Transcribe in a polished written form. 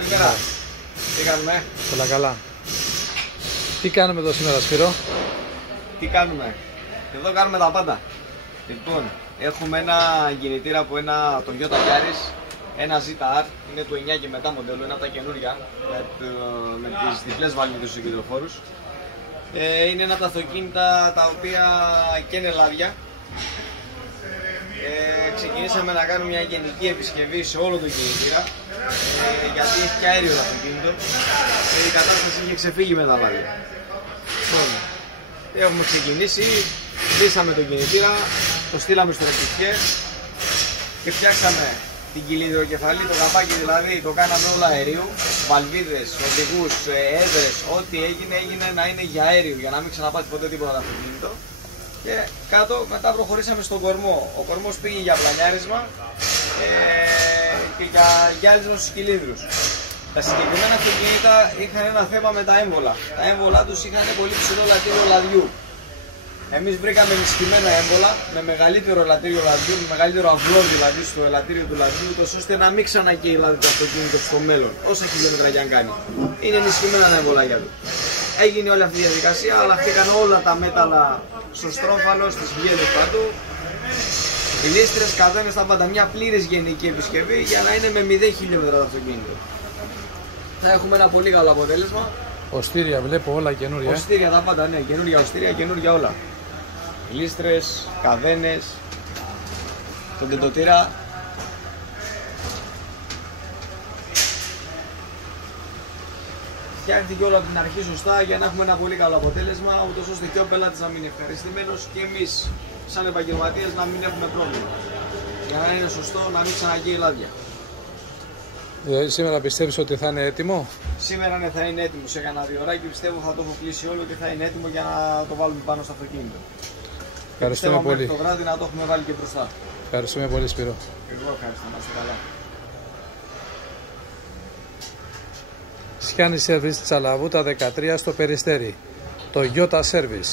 Καλημέρα. Τι κάνουμε? Όλα καλά. Τι κάνουμε εδώ σήμερα, Σπύρο? Τι κάνουμε? Εδώ κάνουμε τα πάντα. Λοιπόν, έχουμε ένα κινητήρα από ένα Toyota Yaris, ένα ZR, είναι του 9 και μετά μοντέλο, είναι από τα καινούρια, με τις διπλές βαλβίδες στους κυκλοφόρους. Είναι ένα από τα αυτοκίνητα τα οποία καίνε λάδια. Ξεκινήσαμε να κάνουμε μια γενική επισκευή σε όλο το κινητήρα, γιατί έχει και αέριο το αυτοκίνητο και η κατάσταση είχε ξεφύγει με τα λάδια. Έχουμε ξεκινήσει, στήσαμε το κινητήρα, το στείλαμε στο ρεκτιφιέ και φτιάξαμε την κυλίδροκεφαλή, το καπάκι δηλαδή, το κάναμε όλα αερίου, βαλβίδες, οδηγούς, έδρες, ό,τι έγινε να είναι για αέριο, για να μην ξαναπάθει ποτέ τίποτα το αυτοκίνητο. Και κάτω μετά προχωρήσαμε στον κορμό. Ο κορμός πήγε για πλανιάρισμα και για γυάλισμα στους κυλίδρους. Τα συγκεκριμένα αυτοκίνητα είχαν ένα θέμα με τα έμβολα. Τα έμβολα τους είχαν πολύ ψηλό λατήριο λαδιού. Εμείς βρήκαμε ενισχυμένα έμβολα με μεγαλύτερο λατήριο λαδιού, με μεγαλύτερο αυλό δηλαδή στο ελαττήριο του λαδιού, ώστε να μην ξανακαίει δηλαδή το αυτοκίνητο στο μέλλον, όσα χιλιόμετρα και αν κάνει. Είναι ενισχυμένα τα εμβολάκια του. Έγινε όλη αυτή η διαδικασία, αλλά χτήκαν όλα τα μέταλλα στο στρόφαλο, στις βγέλες παντού. Οι λίστρες, καδένες, τα πάντα. Μια πλήρης γενική επισκευή για να είναι με 0 χιλιόμετρα το αυτοκίνητο. Θα έχουμε ένα πολύ καλό αποτέλεσμα. Οστήρια, βλέπω όλα καινούρια. Οστήρια τα πάντα, ναι, καινούρια οστήρια, καινούρια όλα. Λίστρες, καδένες, τον τεντοτήρα. Φτιάχτηκε όλο από την αρχή σωστά για να έχουμε ένα πολύ καλό αποτέλεσμα, ούτως ώστε και ο πελάτης να μείνει ευχαριστημένος και εμείς σαν επαγγελματίες να μην έχουμε πρόβλημα. Για να είναι σωστό, να μην ξαναγγεί λάδια. Σήμερα πιστεύεις ότι θα είναι έτοιμο? Σήμερα ναι, θα είναι έτοιμο. Σε κανένα 2 ώρες πιστεύω θα το έχω κλείσει όλο και θα είναι έτοιμο για να το βάλουμε πάνω στο αυτοκίνητο. Ευχαριστούμε πολύ. Το βράδυ να το έχουμε βάλει και μπροστά. Ευχαριστούμε πολύ, Σπύρο. Εγώ ευχαριστώ, να είστε καλά. Σκιάννη Service Τσαλαβούτα 13 στο Περιστέρι. Το Toyota Service.